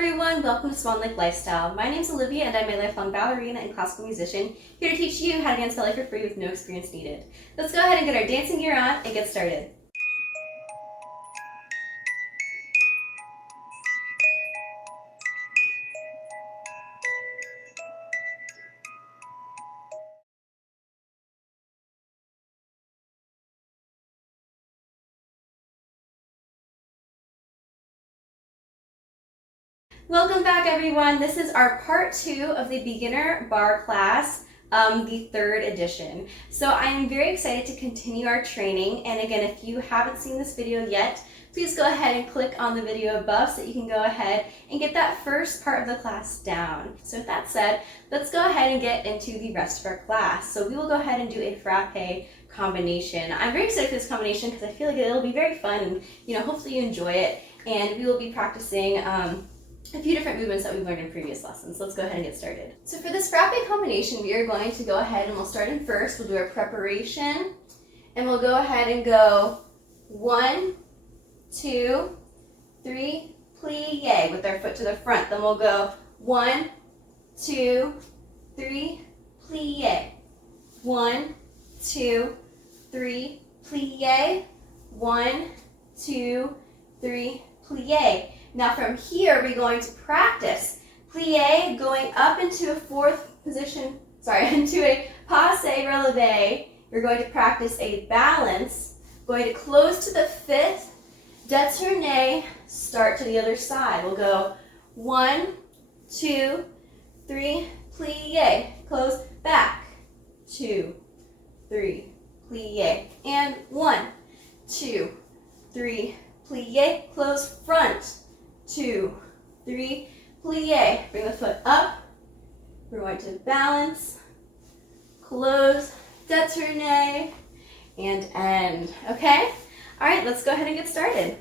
everyone, welcome to Swan Lake Lifestyle. My name is Olivia and I'm a lifelong ballerina and classical musician here to teach you how to dance ballet for free with no experience needed. Let's go ahead and get our dancing gear on and get started. Welcome back everyone. This is our part 2 of the beginner bar class, the 3rd edition. So I am very excited to continue our training, and again, if you haven't seen this video yet, please go ahead and click on the video above so that you can go ahead and get that first part of the class down. So with that said, let's go ahead and get into the rest of our class. So we will go ahead and do a frappe combination. I'm very excited for this combination because I feel like it'll be very fun and hopefully you enjoy it, and we will be practicing a few different movements that we've learned in previous lessons. Let's go ahead and get started. So for this frappe combination, we are going to go ahead and we'll start in first. We'll do our preparation, and we'll go ahead and go 1, 2, 3, plié with our foot to the front. Then we'll go 1, 2, 3, plié. 1, 2, 3, plié. 1, 2, 3, plié. Now from here, we're going to practice plié, going up into a into a passe relevé. You're going to practice a balance, going to close to the 5th, detourné, start to the other side. We'll go 1, 2, 3, plié, close, back, 2, 3, plié, and 1, 2, 3, plié, close, front, 2, 3, plié. Bring the foot up. We're going to balance, close, detourné, and end. Okay? All right, let's go ahead and get started.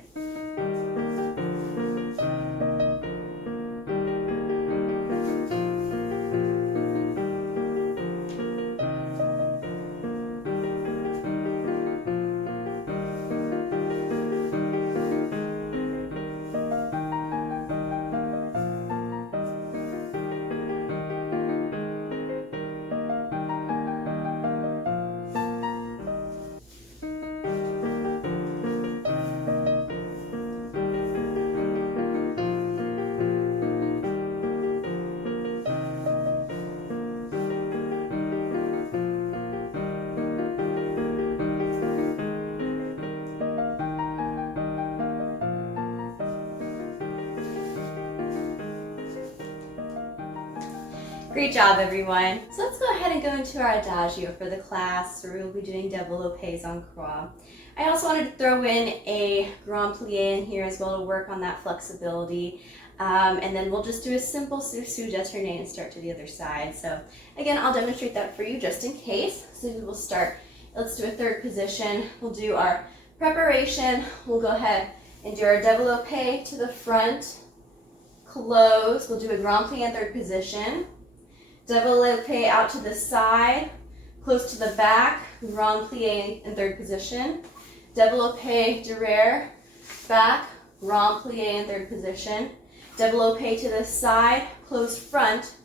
Great job, everyone. So let's go ahead and go into our Adagio for the class, where we'll be doing developpés en croix. I also wanted to throw in a grand plié in here as well to work on that flexibility. And then we'll just do a simple sous-sus detourné and start to the other side. So again, I'll demonstrate that for you just in case. So we will start, let's do a 3rd position. We'll do our preparation. We'll go ahead and do our developpé to the front, close. We'll do a grand plié in 3rd position. Developpé out to the side, close to the back, grand plié in 3rd position. Developpé derrière, back, grand plié in 3rd position. Developpé to the side, close front,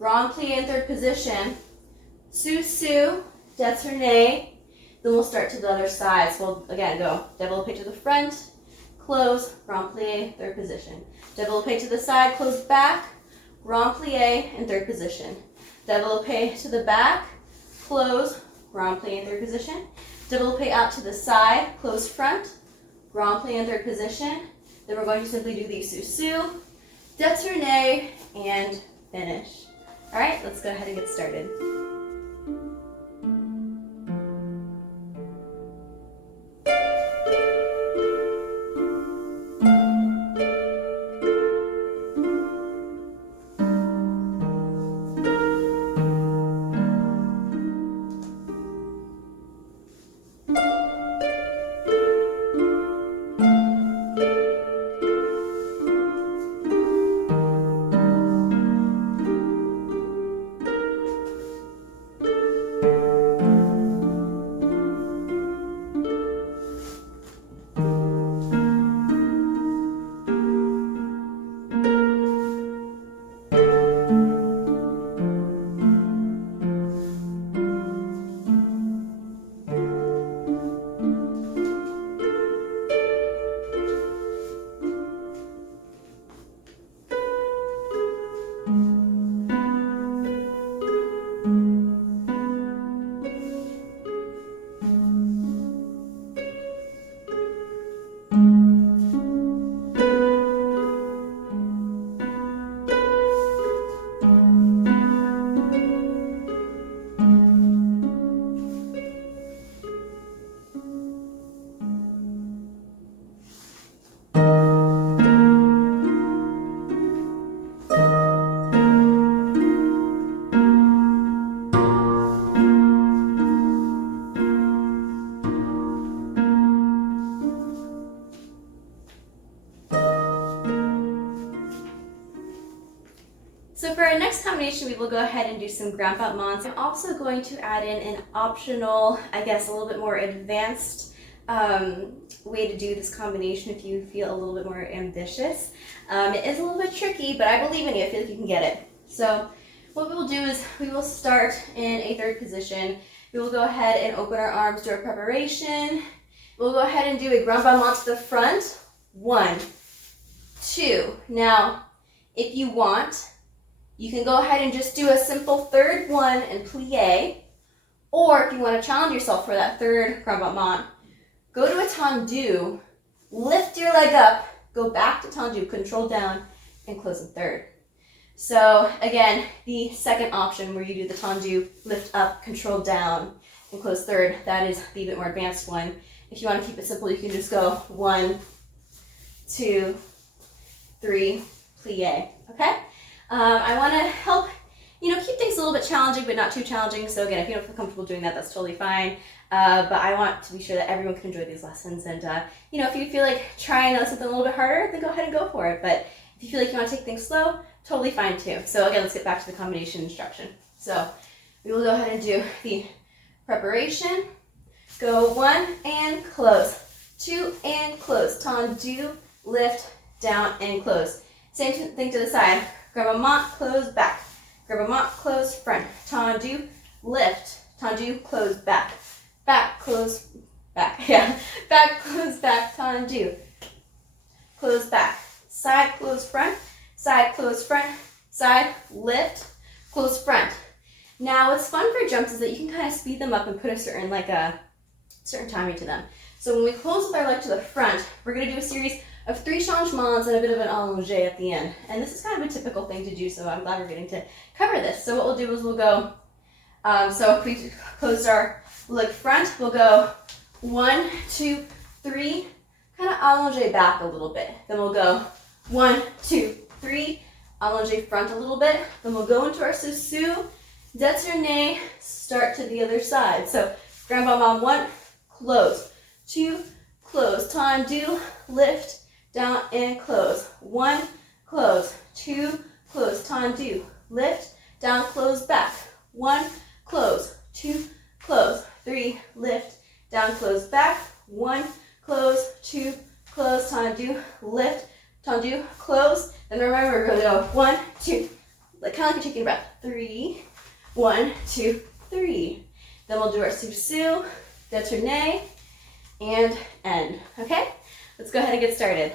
grand plié in 3rd position. Sous-sus, detourné. Then we'll start to the other side. So we'll again go developpé to the front, close, grand plié, 3rd position. Developpé to the side, close back, grand plié in 3rd position. Developpé to the back, close, grand plié in 3rd position. Developpé out to the side, close front, grand plié in 3rd position. Then we're going to simply do the sous-sus, detourné, and finish. All right, let's go ahead and get started. So for our next combination, we will go ahead and do some grand battements. I'm also going to add in an optional, I guess a little bit more advanced way to do this combination if you feel a little bit more ambitious. It is a little bit tricky, but I believe in you. I feel like you can get it. So what we will do is we will start in a third position. We will go ahead and open our arms, do our preparation. We'll go ahead and do a grand battement to the front. 1, 2. Now, if you want, you can go ahead and just do a simple third one and plié. Or if you want to challenge yourself for that third grand battement, go to a tendu, lift your leg up, go back to tendu, control down, and close in third. So again, the second option where you do the tendu, lift up, control down, and close third, that is the bit more advanced one. If you want to keep it simple, you can just go 1, 2, 3, plié, okay? I want to help, keep things a little bit challenging, but not too challenging. So again, if you don't feel comfortable doing that, that's totally fine. But I want to be sure that everyone can enjoy these lessons. And, if you feel like trying something a little bit harder, then go ahead and go for it. But if you feel like you want to take things slow, totally fine too. So again, let's get back to the combination instruction. So we will go ahead and do the preparation. Go 1 and close, 2 and close, tendu, lift, down and close. Same thing to the side. Grand battement, close, back. Grand battement, close, front. Tendu, lift. Tendu, close, back. Back, close, back. Yeah. Back, close, back. Tendu. Close, back. Side, close, front. Side, close, front. Side, lift, close, front. Now, what's fun for jumps is that you can kind of speed them up and put a certain timing to them. So when we close with our leg to the front, we're going to do a series of 3 changements and a bit of an allongé at the end. And this is kind of a typical thing to do, so I'm glad we're getting to cover this. So what we'll do is we'll go, so if we close our leg front, we'll go 1, 2, 3, kind of allongé back a little bit. Then we'll go 1, 2, 3, allongé front a little bit. Then we'll go into our sous-sus, detourné, start to the other side. So grand battement 1, close, 2, close, tendu, lift, down and close. 1, close, 2, close, tendu, lift, down, close, back. 1, close, 2, close, 3, lift, down, close, back. 1, close, 2, close, tendu, lift, tendu, close. Then remember, we're going to go 1, 2, kind of like you're taking a breath. 3, 1, 2, 3. Then we'll do our sous-sus, detourné, and end. Okay? Let's go ahead and get started.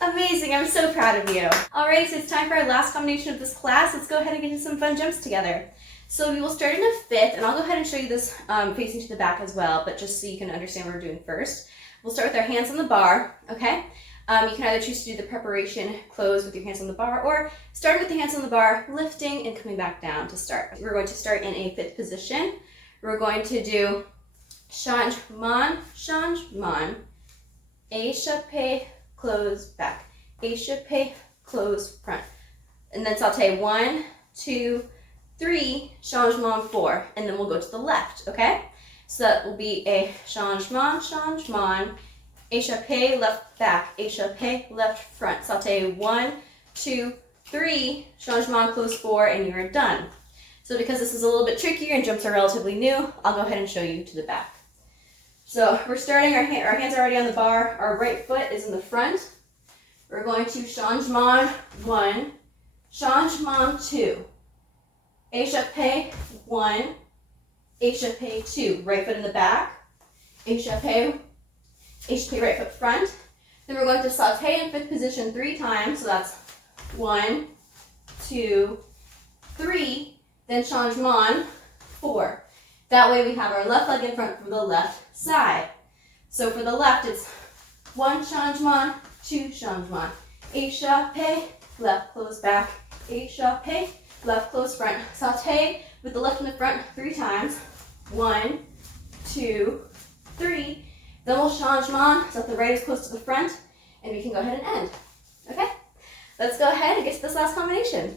Amazing, I'm so proud of you. Alright, so it's time for our last combination of this class. Let's go ahead and get into some fun jumps together. So we will start in a fifth, and I'll go ahead and show you this facing to the back as well, but just so you can understand what we're doing first. We'll start with our hands on the bar, okay? You can either choose to do the preparation close with your hands on the bar, or start with the hands on the bar, lifting and coming back down to start. We're going to start in a fifth position. We're going to do changement, changement, échappé, close, back, échappé, close, front. And then sauté 1, 2, 3, changement 4, and then we'll go to the left, okay? So that will be a changement, changement, échappé, left, back, échappé, left, front. Sauté 1, 2, 3, changement, close 4, and you're done. So because this is a little bit trickier and jumps are relatively new, I'll go ahead and show you to the back. So we're starting, our hands are already on the bar, our right foot is in the front. We're going to changement 1, changement 2, échappé 1, échappé 2, right foot in the back, échappé, échappé right foot front. Then we're going to sauté in fifth position 3 times, so that's 1, 2, 3, then changement 4. That way we have our left leg in front for the left side. So for the left, it's 1 changement, 2 changement. Échappé, left close back. Échappé, left close front. Sauté with the left in the front 3 times. 1, 2, 3. Then we'll changement so that the right is close to the front, and we can go ahead and end. Okay? Let's go ahead and get to this last combination.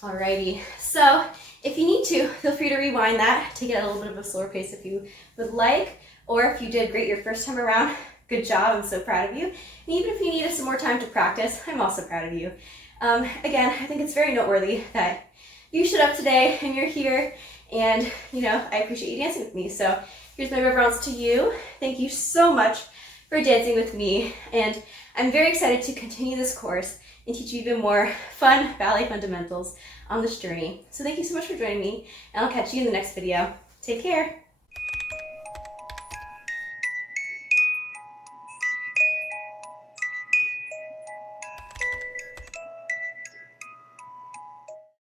Alrighty, so if you need to, feel free to rewind that, take it at a little bit of a slower pace if you would like, or if you did great your first time around, good job, I'm so proud of you. And even if you needed some more time to practice, I'm also proud of you. Again, I think it's very noteworthy that you showed up today and you're here, and I appreciate you dancing with me. So here's my reverence to you. Thank you so much for dancing with me, and I'm very excited to continue this course and teach you even more fun ballet fundamentals on this journey. So thank you so much for joining me, and I'll catch you in the next video. Take care.